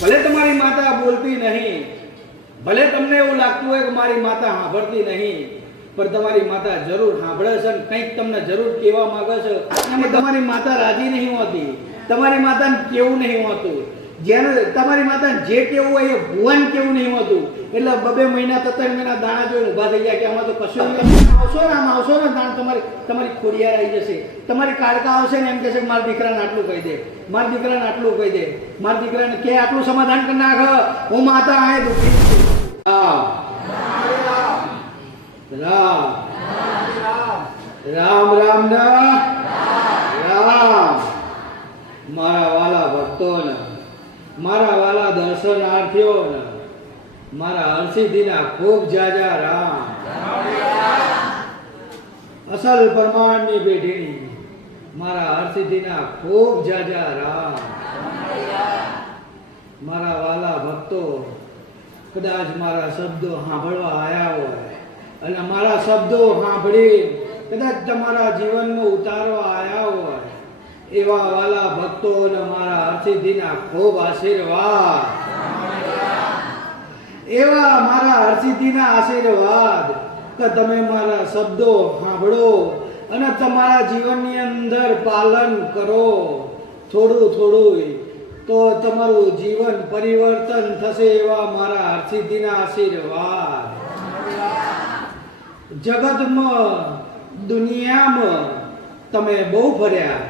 ભલે તમારી માતા બોલતી નહીં, ભલે તમને એવું લાગતું હોય કે મારી માતા સાંભળતી નહીં, પણ તમારી માતા જરૂર સાંભળે છે અને કંઈક તમને જરૂર કહેવા માંગે છે. અને તમારી માતા રાજી નહીં હોતી, તમારી માતાને કેવું નહીં હોતું. જેને તમારી માતાને જે કેવું હોય એ ભુવન કેવું નહીં હોતું. એટલે 2 મહિના 3 મહિના દાણા જોઈને ઊભા થઈ ગયા કે આમાં તો કશું નહીં. આવશો ને દાણ તમારી ખોડિયાર આવી જશે. તમારી કાળકા આવશે ને એમ કહેશે કે મારા દીકરાને આટલું કહી દે, મારા દીકરાને આટલું કહી દે, મારા દીકરાને કે આટલું સમાધાન કરી નાખ, હું માતા આય દુઃખી છું. રામ રામ રામ ના રામ. મારા વાલા ભક્તોને, મારા વાલા દર્શનાર્થીઓને, મારા હરસિદ્ધિના ખૂબ જાજા રામ. અસલ પ્રમાણની પેઢીની મારા હરસિદ્ધિના ખૂબ જાજા રામ. મારા વાલા ભક્તો, કદાચ મારા શબ્દો સાંભળવા આવ્યા હોય અને મારા શબ્દો સાંભળી કદાચ તમારા જીવનનો ઉતારો આવ્યા હોય, એવા વાલા ભક્તોને મારા હરસિદ્ધિના ખૂબ આશીર્વાદ. એવા મારા હરસિદ્ધિના આશીર્વાદ કે તમે મારા શબ્દો સાંભળો અને તમારા જીવનની અંદર પાલન કરો થોડું થોડું, તો તમારું જીવન પરિવર્તન થશે. એવા મારા હરસિદ્ધિના આશીર્વાદ. જગતમાં, દુનિયામાં તમે બહુ ફર્યા,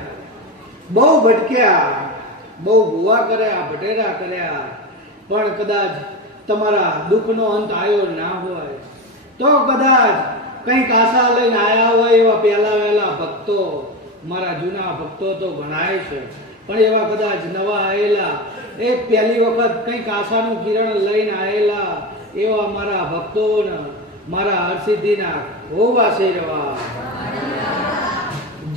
બહુ ભટક્યા, બહુ ભૂવા કર્યા, ભટેરા કર્યા, પણ કદાચ તમારા દુઃખનો અંત આવ્યો ના હોય તો કદાચ કંઈક આશા લઈને આવ્યા હોય એવા પહેલા વહેલા ભક્તો, મારા જૂના ભક્તો તો ઘણાય છે, પણ એવા કદાચ નવા આવેલા, એક પહેલી વખત કંઈક આશાનું કિરણ લઈને આવેલા એવા મારા ભક્તોને મારા હરસિદ્ધિના ખૂબ આશીર્વાદ.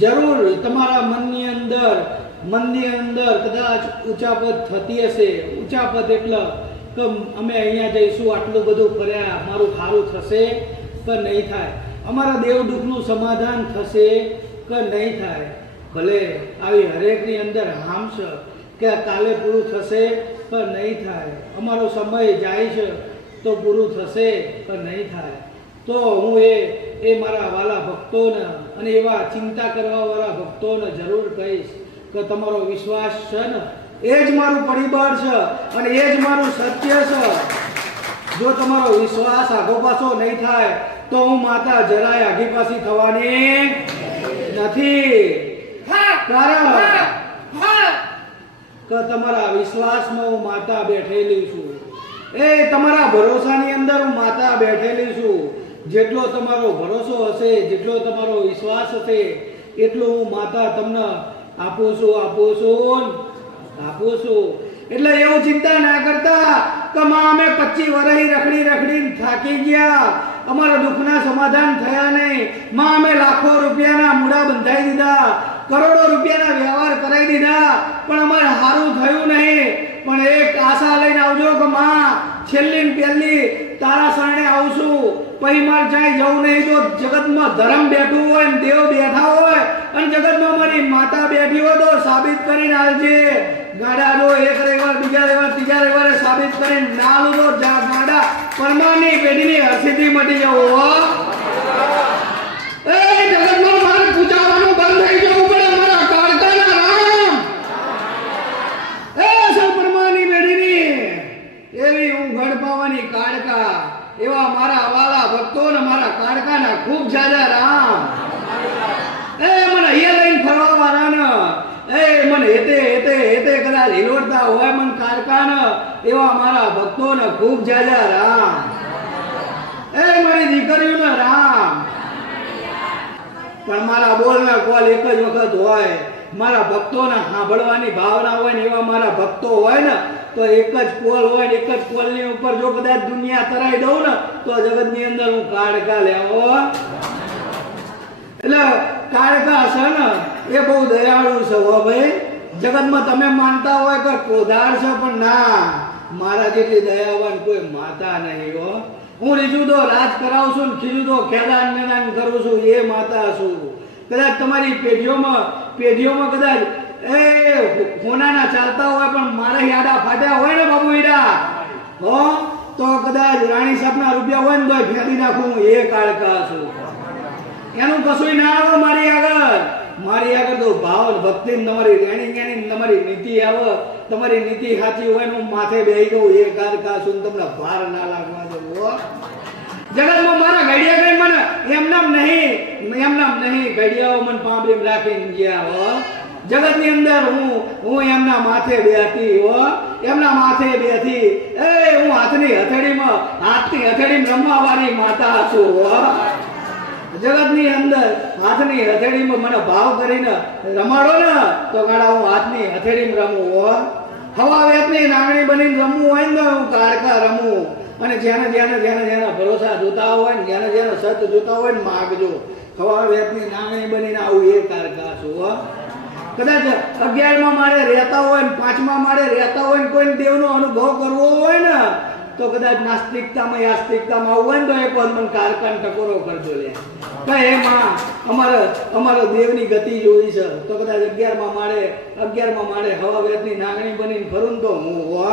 જરૂર તમારા મનની અંદર કદાચ ઊંચાપત થતી હશે. ઊંચાપત એટલે કે અમે અહીંયા જઈશું, આટલું બધું કર્યા, મારું સારું થશે કે નહીં થાય, અમારા દેવ દુઃખનું સમાધાન થશે કે નહીં થાય. ભલે આવી હરેકની અંદર હામ છે કે કાલે પૂરું થશે કે નહીં થાય, અમારો સમય જાય છે તો પૂરું થશે કે નહીં થાય. તો હું એ મારા વાલા ભક્તોને અને એવા ચિંતા કરવાવાળા ભક્તોને જરૂર કહીશ કે તમારો વિશ્વાસ છે ને એ જ મારું પરિબળ છે અને એ જ મારું સત્ય છે. જો તમારો વિશ્વાસ આગો પાછો નહીં થાય તો હું માતા જરાય આગી પાછી થવાની નથી. કારણ કે તમારા વિશ્વાસમાં હું માતા બેઠેલી છું, એ તમારા ભરોસાની અંદર હું માતા બેઠેલી છું. જેટલો તમારો ભરોસો હશે, જેટલો તમારો વિશ્વાસ હશે, એટલું હું માતા તમને આપું છું. એટલે એવું ચિંતા ના કરતા કે માં અમે 25 વર્ષ રખડીને થાકી ગયા, અમારા દુઃખના સમાધાન થયા નહીં. માં અમે લાખો રૂપિયાના મૂડા બંધાઈ દીધા, કરોડો રૂપિયાના વ્યવહાર કરાવી દીધા, પણ અમારે સારું થયું નહીં. પણ એક આશા લઈને આવજો કે માં છેલ્લી ને પહેલી તારા શરણે આવશું, પછી મારે જાય જવું નહીં. જો જગતમાં ધર્મ બેઠું હોય ને દેવ બેઠા હોય અને જગતમાં મારી માતા બેઠી હોય તો સાબિત કરીને આવજે. ગાડા જો એક રવિવાર, બીજા રવિવાર, ત્રીજા રવિવારે સાબિત કરીને નાલું તો ગાડા પરમાની પેઢીની હરસિદ્ધિ મટી જવું હો. એ જગતમાં મારે પૂજાવાનું બંધ થઈ જવું પડે. મારા કાળકાના રામ એ સૌ પરમાની પેઢીની એવી હું ગઢ પાવાની કાળકા, એવા મારા વાલા ભક્તોને મારા કાળકાના ખૂબ જાજા રામ. એ મને અહીંયા લઈને ફરવા વાળાને, એ મને હેતે કદાચ હિલવડતા હોય મન કાળકાને, એવા મારા ભક્તોને ખૂબ જાજા રામ. એ મારી દીકરીઓને રામ. પણ મારા બોલના કોલ એક જ વખત હોય, મારા ભક્તોને સાંભળવાની ભાવના હોય ને એવા મારા ભક્તો હોય ને તો એક જ કોલ હોય ને એક જ કોલની ઉપર જો કદાચ દુનિયા તરાઈ દઉં ને તો જગતની અંદર હું કાળકા લેવો. એટલે કાળકા છે ને એ બહુ દયાળુ છે હો ભાઈ. જગતમાં તમે માનતા હોય કે ક્રોધાળ છે, પણ ના, મારા જેટલી દયાવાન કોઈ માતા નહીં હો. હું રીજું તો રાજ કરાવું છું ને ખીજું તો ખેદાન મેદાન કરું છું, એ માતા છું. કદાચ તમારી પેઢીઓમાં કદાચ એ હોનાના ચાલતા હોય પણ મારા યાડા ફાટ્યા હોય ને બાબુ, હો તો કદાચ રાણી સાહેબના રૂપિયા હોય ને તો ફેંકી નાખું એ કાળકા છું. એનું કશું ના આવે મારી આગળ તો ભાવ ભક્તિ તમારી રેણી તમારી નીતિ આવે. તમારી નીતિ સાચી હોય ને હું માથે બેહી ગયું એ કાળકા છું. તમને ભાર ના લાગવા દો. જગતમાં મારા ઘડિયા કઈ મને એમનામ નહીં ઘડિયાઓ મને પાંબડીમ રાખીને ગયા હો. જગતની અંદર હું એમના માથે બેઠી હો. એમના માથે બેઠી હું હાથની હથેળીમાં રમવા વાળી માતા છું હો. જગતની અંદર હાથની હથેળીમાં મને ભાવ કરીને રમાડો ને તો ગાડા હું હાથની હથેળીમાં રમું હો. હવા વેતની નાગણી બનીને રમવું હોય ને હું કાળકા રમું. અને જેને ભરોસા જોતા હોય ને જેને સત જોતા હોય ને માગજો. હવા વેતની નાગણી બનીને આવું એ કાળકા છું હો. કદાચ 11મા માળે રહેતા હોય ને 5મા માળે રહેતા હોય ને કોઈ દેવનો અનુભવ કરવો હોય ને તો કદાચ નાસ્તિકતામાં આસ્તિકતામાં આવું હોય ને તો એ પણ મને કારકાન ટકોરો કરજો લે કે એમાં અમારો દેવની ગતિ જોઈ છે. તો કદાચ 11મા માળે હવા વેતની નાગણી બનીને ફરું તો હું હો.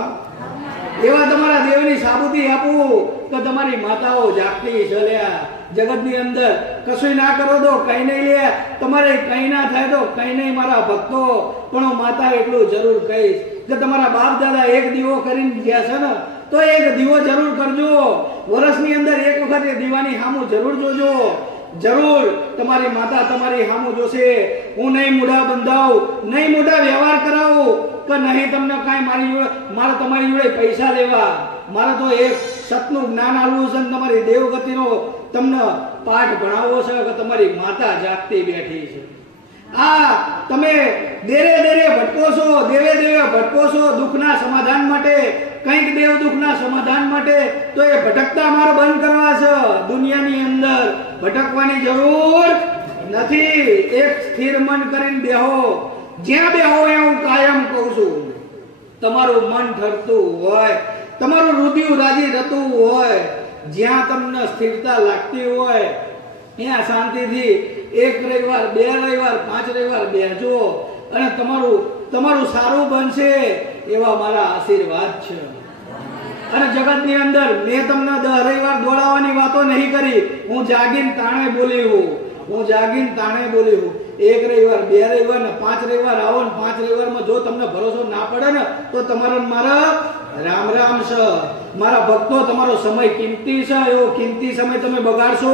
એવા તમારા દેવની સાબુતી આપું કે તમારી માતાઓ જાગતી ચલ્યા. જગતની અંદર કશું ના કરો તો કઈ નહીં લે. તમારે કઈ ના થાય તો કઈ નહીં મારા ભક્તો. પણ હું માતા એટલું જરૂર કહીશ કે તમારા બાપ દાદા એક દીવો કરીને ગયા છે ને તો એક દીવો જરૂર કરજો. વર્ષની અંદર એક વખત એ દીવાની સામું જરૂર જોજો. જરૂર તમારી માતા તમારી સામું જોશે. હું નહીં મોઢા બંધાવું, નહીં મોઢા વ્યવહાર કરાવું કે નહીં તમને કાંઈ મારે તમારી જોડે પૈસા લેવા. મારે તો એક સતનું જ્ઞાન આલવું છે. તમારી દેવગતિનો તમને પાઠ ભણાવવો છે કે તમારી માતા જાગતી બેઠી છે. તમે દેવે ભટકો છો દુઃખના સમાધાન માટે. કંઈક દેવ દુઃખના સમાધાન માટે તો એ ભટકતા મારે બંધ કરવા છે. દુનિયાની અંદર ભટકવાની જરૂર નથી. એક સ્થિર મન કરીને બેહો. જ્યાં બેહો ત્યાં હું કાયમ કહું છું તમારું મન ઠરતું હોય, તમારું હૃદય રાજી થતું હોય, જ્યાં તમને સ્થિરતા લાગતી હોય ત્યાં શાંતિથી 1 રવિવાર 2 રવિવાર 5 રવિવાર બેસજો અને તમારું સારું બનશે એવા મારા આશીર્વાદ છે. અને જગતની અંદર મેં તમને 10 રવિવાર દોડાવવાની વાતો નહીં કરી. હું જાગીને તાણે બોલી હું. 1 રવિવાર 2 રવિવાર ને 5 રવિવાર આવો ને 5 રવિવારમાં જો તમને ભરોસો ના પડે ને તો તમારા મારા રામ છે. મારા ભક્તો તમારો સમય કિંમતી છે. એવો કિંમતી સમય તમે બગાડશો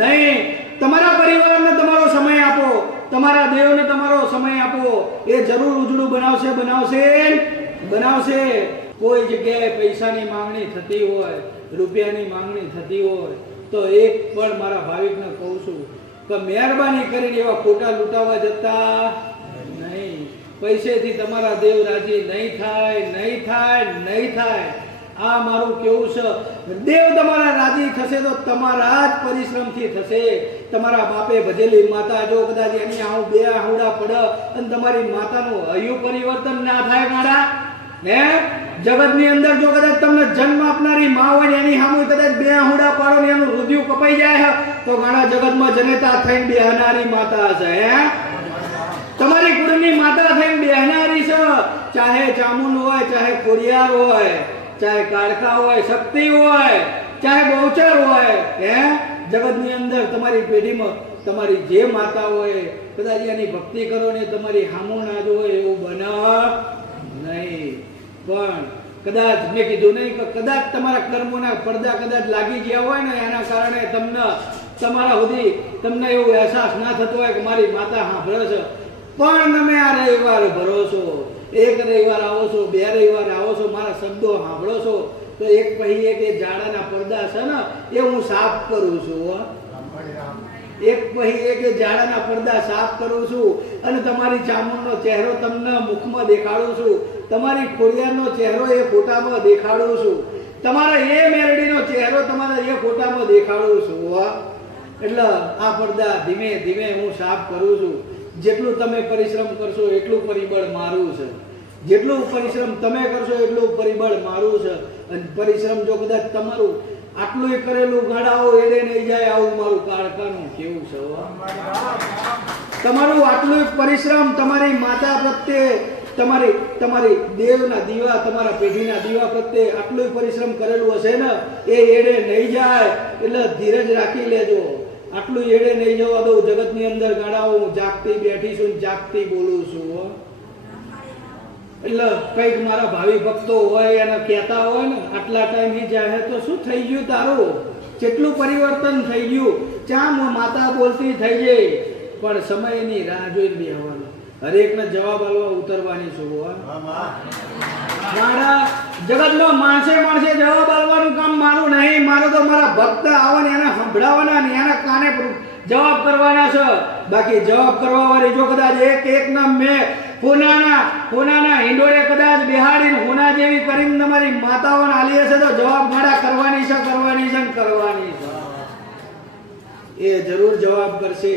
નહીં. તમારા પરિવારને તમારો સમય આપો. તમારા દેવને તમારો સમય આપો. એ જરૂર ઉજળું બનાવશે. કોઈ જગ્યાએ પૈસાની માંગણી થતી હોય, રૂપિયાની માંગણી થતી હોય તો એક પણ મારા ભાવિકને કહું છું કે મહેરબાની કરીને એવા ખોટા લૂંટાવા જતા નહીં. પૈસેથી તમારા દેવ રાજી નહીં થાય. આ મારું કેવું છે. દેવ તમારા રાજી થશે તો તમારા જ પરિશ્રમથી થશે. તમારા બાપે ભજેલી માતા જો કદાચ એની બે આહુડા પડે અને તમારી માતાનું હૈયું પરિવર્તન ના થાય ગાડા હે. જગતની અંદર જો કદાચ તમને જન્મ આપનારી માં હોય ને એની સામે કદાચ 2 આહુડા પાડો ને એનું હૃદય કપાઈ જાય તો ઘણા જગતમાં જનેતા થઈને બેહનારી માતા છે હે. તમારી કુળની માતા થઈને બેહનારી છે. ચાહે ચામુંડ હોય, ચાહે ખોડિયાર હોય, ચાહે કાળકા હોય, શક્તિ હોય, ચાહે બહુચર હોય હે. જગતની અંદર તમારી પેઢીમાં તમારી જે માતા હોય કદાચ એની ભક્તિ કરો ને તમારી હામું ના જોવે એવું બને નહીં. પણ કદાચ મેં કીધું નહીં કે કદાચ તમારા કર્મોના પડદા કદાચ લાગી ગયા હોય ને એના કારણે તમારા સુધી તમને એવો અહેસાસ ના થતો હોય કે મારી માતા સાંભળે છે. પણ તમે આ રવિવાર ભરો છો, 1 રવિવાર આવો છો, 2 રવિવાર આવો છો, મારા શબ્દો સાંભળો છો તો એક પછી એક એ જાડાના પડદા છે ને એ હું સાફ કરું છું. એક પછી એક એ જાડાના પડદા સાફ કરું છું અને તમારી ચામુંડનો ચહેરો તમને મુખમાં દેખાડું છું. તમારી ખોડિયારનો ચહેરો એ ફોટામાં દેખાડું છું. તમારા એ મેરડીનો ચહેરો તમારા એ ફોટામાં દેખાડું છું. એટલે આ પડદા ધીમે ધીમે હું સાફ કરું છું. જેટલું તમે પરિશ્રમ કરશો એટલું પરિબળ મારું છે. જેટલું પરિશ્રમ તમે કરશો એટલું પરિબળ મારું છે. અને પરિશ્રમ જો કદાચ તમારું આટલું કરેલું ગાડાઓ એડે નહીં જાય આવું મારું કાળકાનું કેવું છે. તમારું આટલું પરિશ્રમ તમારી માતા પ્રત્યે તમારી તમારી દેવના દીવા, તમારા પેઢીના દીવા પ્રત્યે આટલું પરિશ્રમ કરેલું હશે ને, એ એડે નહીં જાય. એટલે ધીરજ રાખી લેજો. આટલું એડે નહીં જવા દઉં. જગતની અંદર ગાડા હું જાગતી બેઠી છું, જાગતી બોલું છું. એટલે કઈક મારા ભાવિ ભક્તો હોય એને કહેતા હોય ને, આટલા ટાઈમ જાય તો શું થઈ ગયું તારું, કેટલું પરિવર્તન થઈ ગયું, ચામ માતા બોલતી થઈ જાય. પણ સમયની રાહ જોઈને બેહવાનું, હરેકને જવાબ આપવા ઉતરવાની છું. મારા જગતમાં માણસે જવાબ આપવાનું કામ મારું નહીં. મારું તો મારા ભક્ત આવે ને એને સંભળાવવાના ને એના કાને જવાબ કરવાના છે. બાકી જવાબ કરવા વાળી જો કદાચ એક નામ મેં હોનાના હિંડોળે કદાચ બિહાડીને હોના જેવી કરીને તમારી માતાઓને આલી હશે તો જવાબ ગાડા કરવાની છે. એ જરૂર જવાબ કરશે.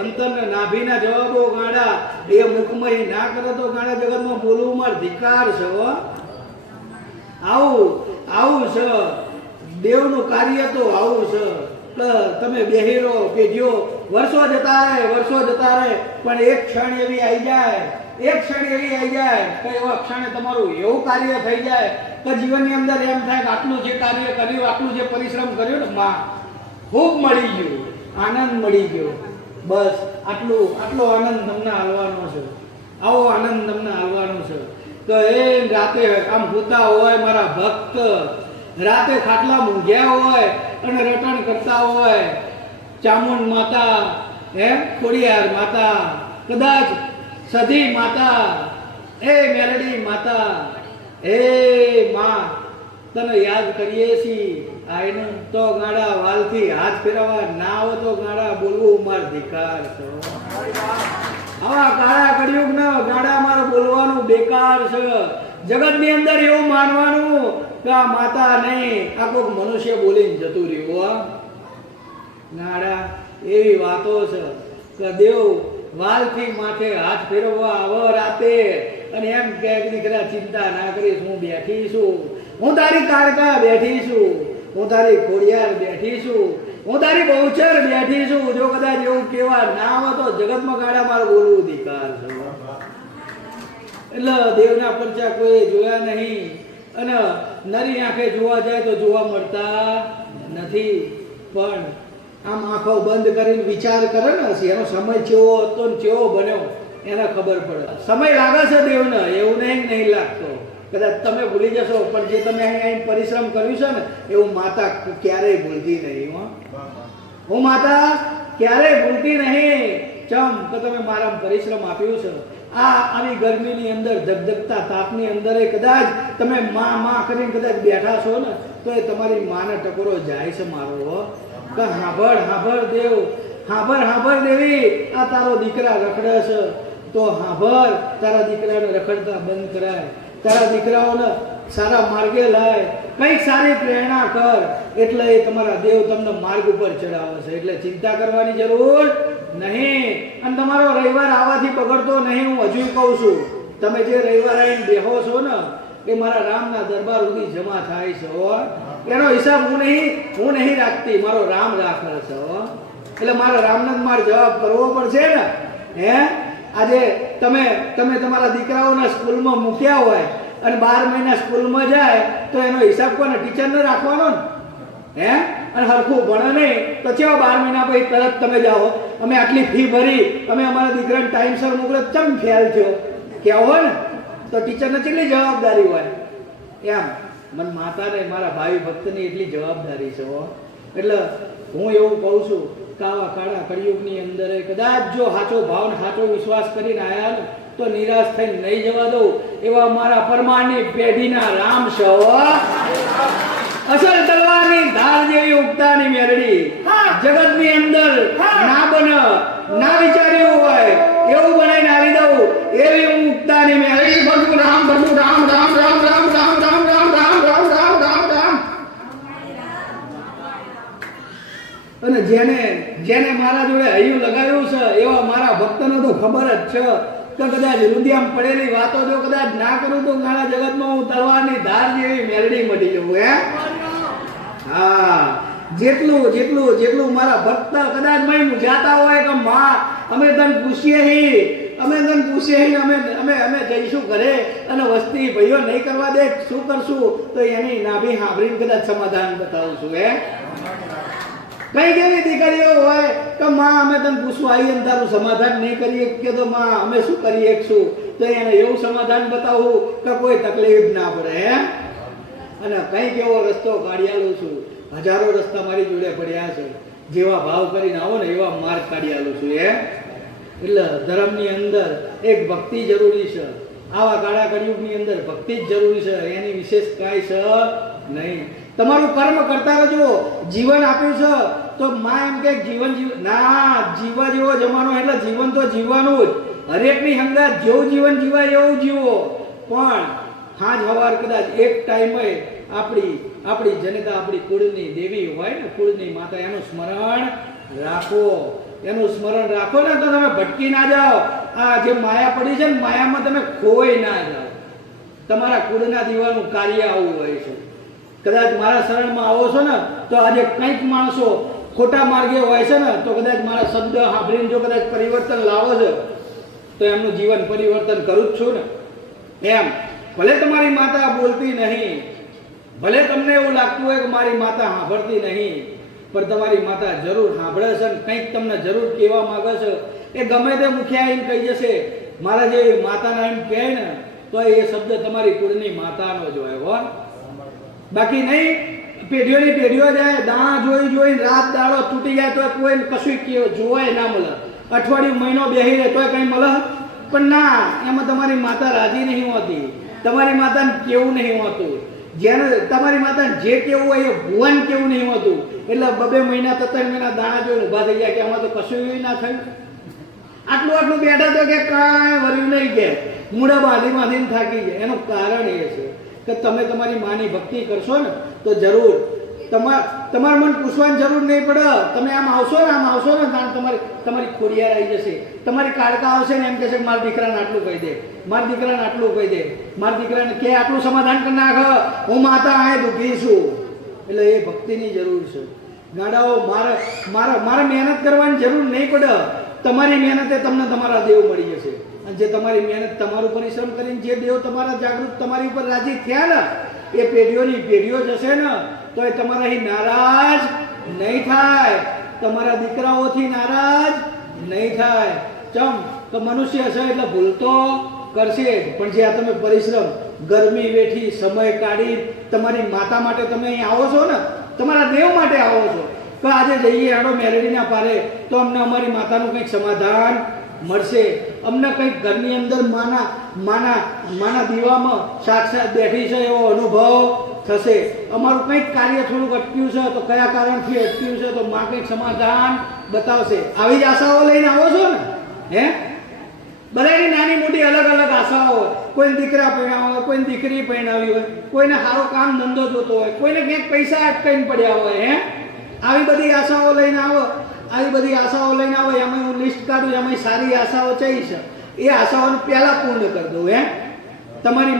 અંતરના નાભીના જવાબો ગાડા એ મુખમય ના કરે તો ગાડા જગતમાં બોલવું માર ધિકાર છે. આવું છે દેવનું કાર્ય. તો આવું છે. તમે બેહીરો કે જો વર્ષો જતા રહે પણ એક ક્ષણ એવી આવી જાય કે એવા ક્ષણે તમારું એવું કાર્ય થઈ જાય કે જીવનની અંદર એમ થાય કે આટલું જે કાર્ય કર્યું, આટલું જે પરિશ્રમ કર્યો ને માં ખૂબ મળી ગયું, આનંદ મળી ગયો. બસ આટલો આનંદ તમને હાલવાનો છે. આવો આનંદ તમને હાલવાનો છે. તો એ રાતે આમ હોતા હોય મારા ભક્ત, રાતે ખાટલા મૂંઝ્યા હોય અને રટણ કરતા હોય, ચામુંડ માતા, ખોડિયાર માતા, કદાચ સધી માતા, એ મેલડી માતા, એ માં તને યાદ કરીએ છીએ. આઈને તો ગાડા વાલથી હાથ ફેરવા ના આવે તો ગાડા બોલવું માર ધિકાર છે. આવા કાળા કળિયુગ ના ગાડા મારે બોલવાનું બેકાર છે. જગતની અંદર એવું માનવાનું કે આ માતા નહીં, આ કોઈક મનુષ્ય બોલીને જતું રહ્યું. ગાડા એવી વાતો છે કે દેવ વાલથી માથે હાથ ફેરવવા આવો રાતે અને એમ કે દીકરા ચિંતા ના કરીશ, હું બેઠી છું, હું તારી કાળકા બેઠી છું, હું તારી ખોડિયાર બેઠી છું, હું તારી બહુચર બેઠી છું. જો કદાચ એવું કેવા ના આવે તો જગતમાં ગાડા મારે બોલવું ધિકાર છે. એટલે દેવના પરચા કોઈ જોયા નહીં અને નરી આંખે જોવા જાય તો જોવા મળતા નથી. પણ આમ આંખો બંધ કરીને વિચાર કરે ને એનો સમય કેવો હતો ને કેવો બન્યો એને ખબર પડે. સમય લાગે છે દેવને, એવું નહીં લાગતો. કદાચ તમે ભૂલી જશો પણ જે તમે અહીં પરિશ્રમ કર્યું છે ને એવું માતા ક્યારેય ભૂલતી નહીં. હું માતા ક્યારેય ભૂલતી નહીં. ચમ કે તમે મારા પરિશ્રમ આપ્યું છે. આવી ગરમીની અંદર ધગધગતા તાપની અંદર કદાચ તમે માં કરીને કદાચ બેઠા છો ને તો એ તમારી માને ટકોરો જાય છે મારો. કે હાંભળ દેવ, હાંભળ દેવી, આ તારો દીકરા રખડે છે તો હાંભળ, તારા દીકરાને રખડતા બંધ કરાય, તારા દીકરાઓને સારા માર્ગે લાય, કંઈક સારી પ્રેરણા કર. એટલે એ તમારા દેવ તમને માર્ગ ઉપર ચડાવે છે. એટલે ચિંતા કરવાની જરૂર નહીં. અને તમારો રવિવાર આવવાથી બગડતો નહીં. હું હજુ કહું છું, તમે જે રવિવાર આવીને બેહો છો ને એ મારા રામના દરબાર સુધી જમા થાય છે. એનો હિસાબ હું નહીં રાખતી, મારો રામ રાખે છે. એટલે મારા રામને મારે જવાબ કરવો પડશે ને. આજે તમે તમારા દીકરાઓના સ્કૂલમાં મૂક્યા હોય અને 12 મહિના સ્કૂલમાં જાય તો એનો હિસાબ કોને? ટીચરને રાખવાનો ને. અને હરખું ભણે નહીં તો કેવો 12 મહિના પછી તરત તમે જાઓ અમે આટલી ફી ભરી, અમે અમારા દીકરાને ટાઈમસર મોકલે, ચમ ફેલ થયો કહેવો ને તો ટીચરને કેટલી જવાબદારી હોય. એમ મને માતાને મારા ભાઈ ભક્તની એટલી જવાબદારી છે. એટલે હું એવું કહું છું કે આવા કાળા કળિયુગની અંદર કદાચ જો સાચો ભાવ ને સાચો વિશ્વાસ કરીને આવ્યા ને તો નિરાશ થઈને નહીં જવા દઉં. એવા મારા પરમાની પેઢીના રામ છે. અસલ તલવારની ધાર જેવી ઉગતાની મેરડી જગતની અંદર ના બને, ના વિચાર્યું હોય એવું બનાવીને આવી દઉં એવી હું ઉગતાની મેરડી. બધું રામ, બધું રામ, રામ રામ રામ રામ રામ રામ રામ રામ રામ રામ રામ. અને જેને મારા જોડે હૈયું લગાવ્યું છે એવા મારા ભક્તને તો ખબર જ છે કે કદાચ રુદિયામ પડેલી વાતો જો કદાચ ના કરું તો ઘણા જગતમાં હું તલવારની ધાર જેવી મેરડી મટી જવું. હા, જેટલું મારા ભક્ત કદાચ મય જાતા હોય કે માં અમે તને પૂછીએ હી અમે તને પૂછીએ અમે અમે અમે જઈશું ઘરે અને વસ્તી ભાઈઓ નહીં કરવા દે શું કરશું, તો એની નાભી સાંભળીને કદાચ સમાધાન બતાવું છું. કઈ કેવી દીકરીઓ હોય કે માં અમે તને પૂછવા આવીએ ને તારું સમાધાન નહીં કરીએ કે તો માં અમે શું કરીએ શું, તો એને એવું સમાધાન બતાવું કે કોઈ તકલીફ ના પડે. અને કંઈક એવો રસ્તો કાઢી આલું છું, હજારો રસ્તા મારી જોડે પડ્યા છે, જેવા ભાવ કરીને આવો ને એવા માર્ગ કાઢી આલું છું. એટલે ધર્મની અંદર એક ભક્તિ જરૂરી છે. આવા કાળા કળિયુગની અંદર ભક્તિ જ જરૂરી છે, એની વિશેષ કાંઈ છે નહીં. તમારું કર્મ કરતા રહેજો. જીવન આપ્યું છે તો માં એમ કે જીવન ના જીવવા જેવો જમાનો એટલે જીવન તો જીવવાનું જ. હરેકની હંગાત જેવું જીવન જીવાય એવું જીવો, પણ હાજ હવાર કદાચ એક ટાઈમે આપણી જનતા આપણી કુળની દેવી હોય ને, કુળની માતા, એનું સ્મરણ રાખો. એનું સ્મરણ રાખો ને તો તમે ભટકી ના જાઓ. આ જે માયા પડી છે ને, માયામાં તમે ખોઈ ના જાઓ. તમારા કુળના દીવાનું કાર્ય આવું હોય છે. કદાચ મારા શરણમાં આવો છો ને તો આજે કંઈક માણસો ખોટા માર્ગે હોય છે ને, તો કદાચ મારા શબ્દ સાંભળીને જો કદાચ પરિવર્તન લાવો છે તો એમનું જીવન પરિવર્તન કરું જ છું ને. એમ ભલે તમારી માતા બોલતી નહીં, ભલે તમને એવું લાગતું હોય કે મારી માતા સાંભળતી નહીં, પણ તમારી માતા જરૂર સાંભળે છે ને કંઈક તમને જરૂર કહેવા માંગે છે. એ ગમે તે મુખિયા એમ કહી જશે મારા જે માતાના એમ કહે ને, તો એ શબ્દ તમારી કુળની માતાનો જ હોય હો. બાકી નહીં પેઢીઓની પેઢીઓ જાય, દાણા જોઈ રાત દાડો તૂટી જાય તો કોઈ કશું જોવાય ના મળે. અઠવાડિયું મહિનો બેહી રહે તોય કંઈ મળે પણ ના. એમાં તમારી માતા રાજી નહીં હોતી, તમારી માતાને કેવું નહીં હોતું. જેને તમારી માતાને જે કેવું હોય એ ભુવન કેવું નહીં હોતું. એટલે 2 મહિના 3 મહિના દાણા જોઈને ઊભા થઈ ગયા કે આમાં તો કશું ના થયું. આટલું બેઠા તો કે કાંઈ વર્યું નહીં, કે મૂળા બાંધીને થાકી જાય. એનું કારણ એ છે કે તમે તમારી માની ભક્તિ કરશો ને તો જરૂર તમારું મન પૂછવાની જરૂર નહીં પડે. તમે આમ આવશો ને તમારી ખોડિયાર આવી જશે, તમારી કાળકા આવશે ને એમ કહેશે મારા દીકરાને આટલું કહી દે, મારા દીકરાને આટલું કહી દે, મારા દીકરાને કે આટલું સમાધાન કરી નાખ, હું માતા આ દુઃખી છું. એટલે એ ભક્તિની જરૂર છે. ગાડાઓ મારે મહેનત કરવાની જરૂર નહીં પડે. તમારી મહેનતે તમને તમારા દેવ મળી જશે. અને જે તમારી મહેનત તમારું પરિશ્રમ કરીને જે દેવ તમારા જાગૃત તમારી ઉપર રાજી થયા ને, એ પેઢીઓની પેઢીઓ જશે ને તો એ તમારાથી નારાજ નહીં થાય, તમારા દીકરાઓથી નારાજ નહીં થાય. ચમ તો મનુષ્ય છે એટલે ભૂલ તો કરશે જ, પણ જે આ તમે પરિશ્રમ ગરમી વેઠી સમય કાઢી તમારી માતા માટે તમે અહીં આવો છો ને, તમારા દેવ માટે આવો છો, તો આજે જઈએ આડો મેલેડીના પારે તો અમને અમારી માતાનું કંઈક સમાધાન મળશે. અમને કંઈક ઘરની અંદર માના દીવામાં સાક્ષાત બેઠી છે એવો અનુભવ થશે. અમારું કંઈક કાર્ય થોડુંક અટક્યું છે તો કયા કારણથી અટક્યું છે તો માં કંઈક સમાધાન બતાવશે. આવી જ આશાઓ લઈને આવો છો ને. બધાની નાની મોટી અલગ અલગ આશાઓ હોય. કોઈને દીકરા પરણાવ્યા હોય, કોઈને દીકરી પરણાવી હોય, કોઈને સારો કામ ધંધો જોતો હોય, કોઈને ક્યાંક પૈસા અટકાઈને પડ્યા હોય. આવી બધી આશાઓ લઈને આવો. એમાં હું લિસ્ટ કાઢું, એમાં સારી આશાઓ ચઈ છે એ આશાઓને પહેલાં પૂર્ણ કરી દઉં. તમારી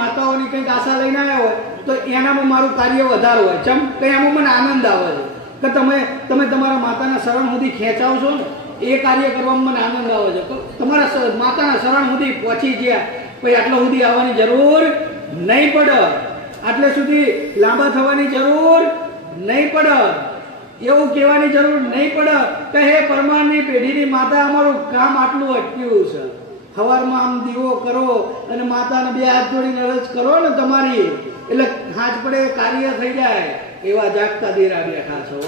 માતાઓની કંઈક આશા લઈને આવ્યા હોય તો એનામાં મારું કાર્ય વધારે હોય. ચમ કે એમાં મને આનંદ આવે છે કે તમે તમારા માતાના શરણ સુધી ખેંચાવ છો ને, એ કાર્ય કરવામાં મને આનંદ આવે છે. તમારા માતાના શરણ સુધી પહોંચી ગયા પછી આટલા સુધી આવવાની જરૂર નહીં પડે, આટલે સુધી લાંબા થવાની જરૂર નહીં પડે, એવું કહેવાની જરૂર નહીં પડે કે હે પરમારની પેઢીની માતા અમારું કામ આટલું અટક્યું છે. સવારમાં આમ દીવો કરો અને માતાને 2 હાથ જોડીને અરજ કરો ને તમારી, એટલે હાથ પડે કાર્ય થઈ જાય. એવા જાગતા દેરા બેઠા છો,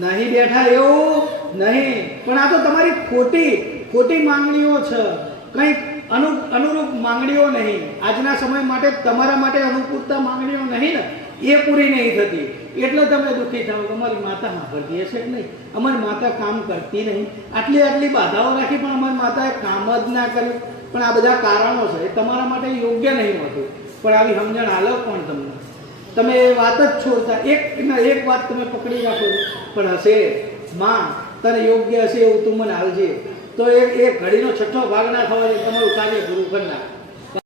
નહીં બેઠા એવું નહીં. પણ આ તો તમારી ખોટી માંગણીઓ છે, કંઈક અનુરૂપ માંગણીઓ નહીં. આજના સમય માટે તમારા માટે અનુકૂળતા માંગણીઓ નહીં ને, એ પૂરી નહીં થતી એટલે તમે દુઃખી થાવ. અમારી માતા સાંભળતી હશે કે નહીં, અમારી માતા કામ કરતી નહીં, આટલી બાધાઓ રાખી પણ અમારી માતાએ કામ જ ના કર્યું. પણ આ બધા કારણો છે, એ તમારા માટે યોગ્ય નહીં હોતું. પણ આવી સમજણ હાલો પણ તમે એ વાત જ છોડતા એક વાત તમે પકડી રાખો પણ હશે માં તને યોગ્ય હશે એવું તું મને હાલજે તો એ ઘડીનો 6ઠ્ઠો ભાગ ના થવા દે, તમારું કાર્ય પૂરું કરી નાખ.